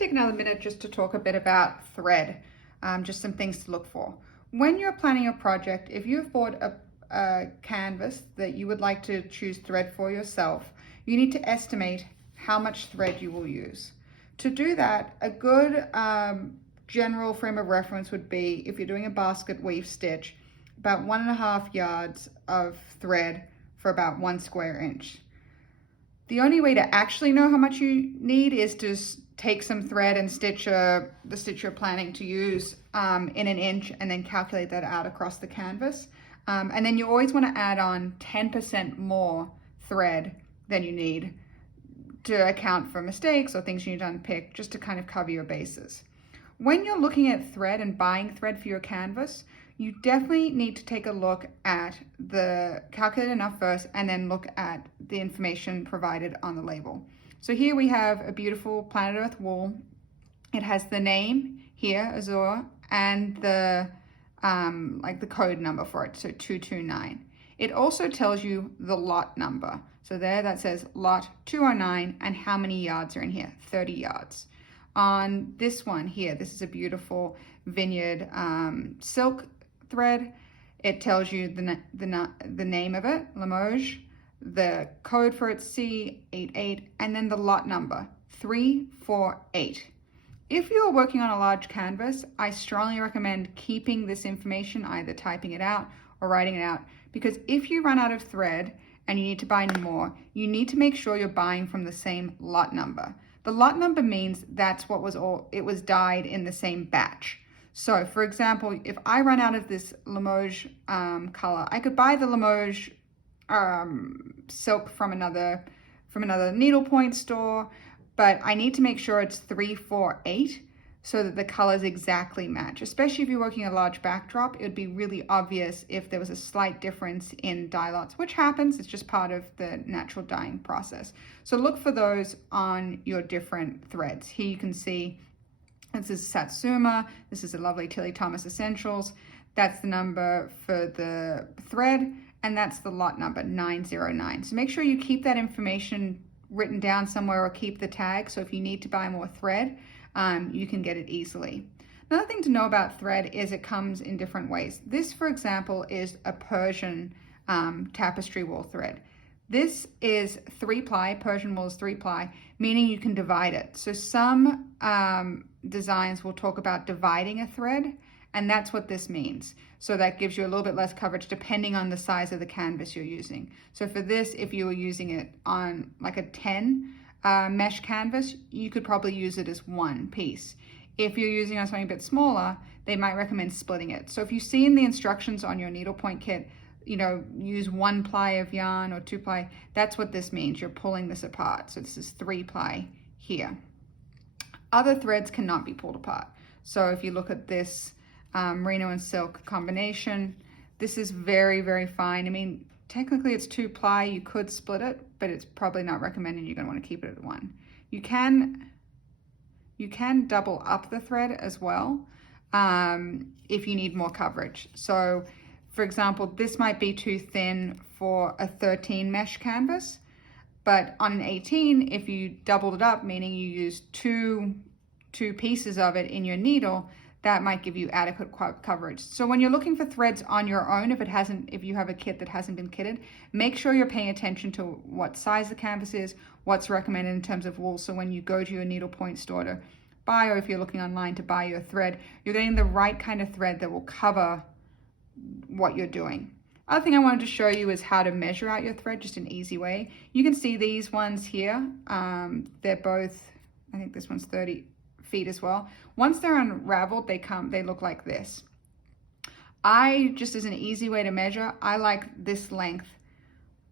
take another minute just to talk a bit about thread, just some things to look for. When you're planning a project, if you've bought a canvas that you would like to choose thread for yourself, you need to estimate how much thread you will use. To do that, a good general frame of reference would be, if you're doing a basket weave stitch, about 1.5 yards of thread for about 1 square inch. The only way to actually know how much you need is to take some thread and stitch the stitch you're planning to use in 1 inch, and then calculate that out across the canvas. And then you always want to add on 10% more thread than you need to account for mistakes or things you need to unpick, just to kind of cover your bases. When you're looking at thread and buying thread for your canvas, you definitely need to take a look at the calculated enough first, and then look at the information provided on the label. So here we have a beautiful Planet Earth wool. It has the name here, Azure, and the like the code number for it, so 229. It also tells you the lot number. So there, that says lot 209, and how many yards are in here, 30 yards. On this one here, this is a beautiful vineyard silk thread. It tells you the name of it, Limoges, the code for it, C88, and then the lot number, 348. If you're working on a large canvas, I strongly recommend keeping this information, either typing it out or writing it out, because if you run out of thread and you need to buy more, you need to make sure you're buying from the same lot number. The lot number means that's what it was dyed in the same batch. So for example, if I run out of this Limoges color, I could buy the Limoges silk from another needlepoint store, but I need to make sure it's 348 so that the colors exactly match. Especially if you're working a large backdrop, it would be really obvious if there was a slight difference in dye lots, which happens. It's just part of the natural dyeing process. So look for those on your different threads. Here you can see this is Satsuma. This is a lovely Tilly Thomas Essentials. That's the number for the thread, and that's the lot number, 909. So make sure you keep that information written down somewhere, or keep the tag, so if you need to buy more thread, you can get it easily. Another thing to know about thread is it comes in different ways. This, for example, is a Persian tapestry wool thread. This is 3-ply, Persian wool is 3-ply, meaning you can divide it. So some designs will talk about dividing a thread, and that's what this means. So that gives you a little bit less coverage depending on the size of the canvas you're using. So for this, if you were using it on like a 10 mesh canvas, you could probably use it as one piece. If you're using on something a bit smaller, they might recommend splitting it. So if you see in the instructions on your needlepoint kit, use 1 ply of yarn or 2-ply, that's what this means. You're pulling this apart. So this is 3-ply here. Other threads cannot be pulled apart. So if you look at this merino and silk combination, this is very, very fine. I mean, technically it's 2-ply, you could split it, but it's probably not recommended. You're going to want to keep it at 1. You can double up the thread as well if you need more coverage. So for example, this might be too thin for a 13 mesh canvas, but on an 18, if you doubled it up, meaning you use two pieces of it in your needle, that might give you adequate coverage. So when you're looking for threads on your own, if you have a kit that hasn't been kitted, make sure you're paying attention to what size the canvas is, what's recommended in terms of wool. So when you go to your needlepoint store to buy, or if you're looking online to buy your thread, you're getting the right kind of thread that will cover what you're doing. Other thing I wanted to show you is how to measure out your thread, just an easy way. You can see these ones here. They're both, I think this one's 30 feet as well. Once they're unraveled, they look like this. Just as an easy way to measure, I like this length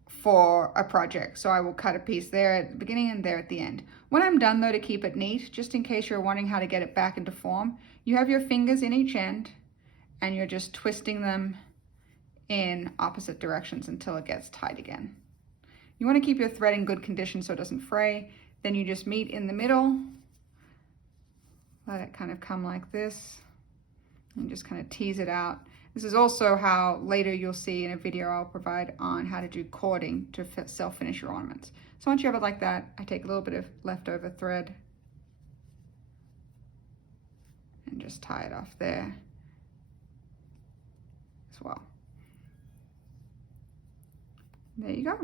for a project. So I will cut a piece there at the beginning and there at the end. When I'm done though, to keep it neat, just in case you're wondering how to get it back into form, you have your fingers in each end, and you're just twisting them in opposite directions until it gets tight again. You want to keep your thread in good condition so it doesn't fray. Then you just meet in the middle, let it kind of come like this, and just kind of tease it out. This is also how later you'll see in a video I'll provide on how to do cording to self-finish your ornaments. So once you have it like that, I take a little bit of leftover thread, and just tie it off there as well. There you go.